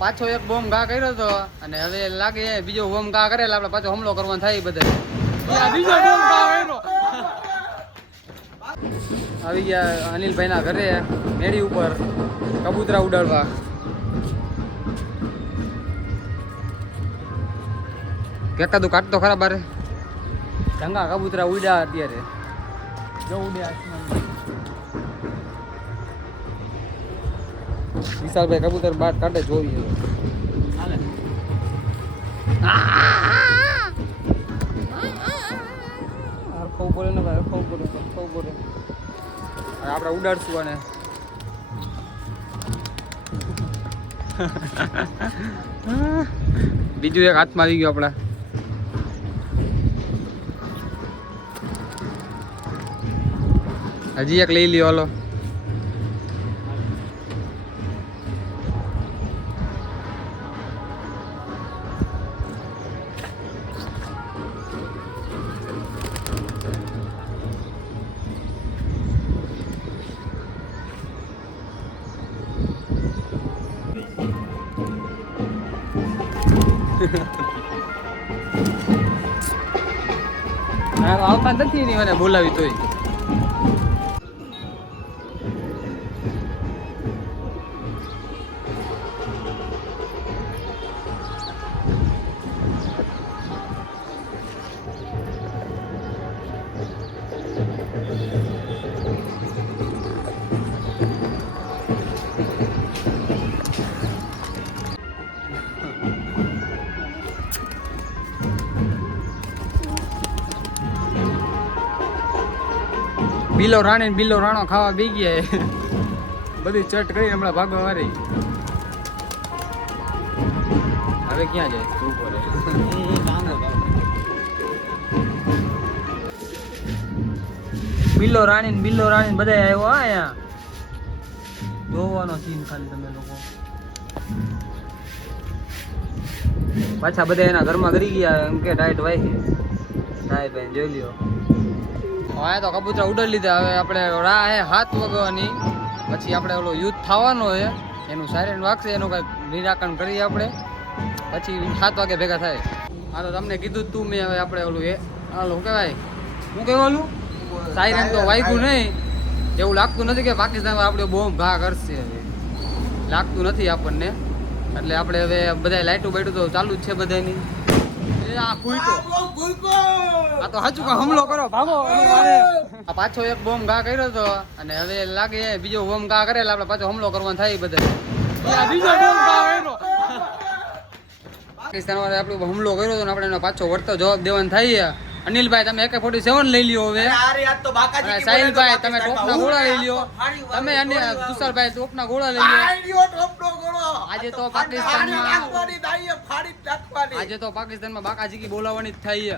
પાછો એક બોમ્બ ઘા કર્યો હતો અને હવે લાગે બીજો બોમ્બ ઘા કરે એટલે આપણે પાછો હુમલો કરવાનો થાય બધે. બીજો બોમ્બ ઘા કર્યો. આવી ગયા અનિલભાઈ ના ઘરે મેળી ઉપર કબૂતરા ઉડાડવા. કેકાદું કાઢતો ખરા બારે ઢંગા કબૂતરા ઉડ્યા અત્યારે જો ઉડ્યા. વિશાલભાઈ કબૂતર બાર કાઢે જોઈએ. હરખો બોલે ને ભાઈ, હરખો બોલે આપણે ઉડાડશું અને બીજું એક હાથમાં આવી ગયું આપણા. હજી એક લઈ લ્યો. હાલો આવતા નથી ની મને બોલાવી તોય. બિલો રાણી ને બિલો રાણો ખાવા બી ગયા. બધી ચટ કરી હમણાં ભાગવા મારી. હવે ક્યાં જાય તું કરે? બિલો રાણી બધા આવ્યો અહીંયા જોવાનો સીન ખાલી તમે લોકો. પાછા બધા એના ઘરમાં કરી ગયા એમ કે ટાઈટ વાય સાહેબ જોઈ લ્યો. હા તો કબૂતરા ઉડાડી લીધા. હવે આપણે રાહ હે 7 વાગવાની પછી આપણે ઓલો યુદ્ધ થવાનો છે એનું સાયરન વાગશે એનું કંઈક નિરાકરણ કરીએ આપણે પછી 7 વાગે ભેગા થાય. હા તો તમને કીધું તું મેં હવે આપણે ઓલું એ હાલો શું કહેવાય શું કહેવાલું સાયરન તો વાગ્યું નહીં. એવું લાગતું નથી કે પાકિસ્તાનમાં આપણે બોમ્બ ઘા કરશે. હવે લાગતું નથી આપણને એટલે આપણે હવે બધા લાઈટું બાઈટું તો ચાલુ જ છે બધાની. આ તો હાચું કા હુમલો કરો ભાગો. પાછો એક બોમ્બ ઘા કર્યો હતો અને હવે લાગે બીજો બોમ્બ ઘા કરે એટલે આપણે પાછો હુમલો કરવાનો થાય બધા. બીજો બોમ્બ ઘા કર્યો. પાકિસ્તાન વાળા આપણો હુમલો કર્યો હતો ને આપણે એનો પાછો વળતો જવાબ દેવાનો થાય. અનિલભાઈ તમે AK-47 લઈ લ્યો. હવે સાહિલભાઈ તમે ટોપના ગોળા લઈ લ્યો. તમે અને તુષારભાઈ ટોપના ગોળા લઈ લ્યો. આજે તો પાકિસ્તાનમાં બાકાજીકી બોલાવવાની જ થાય.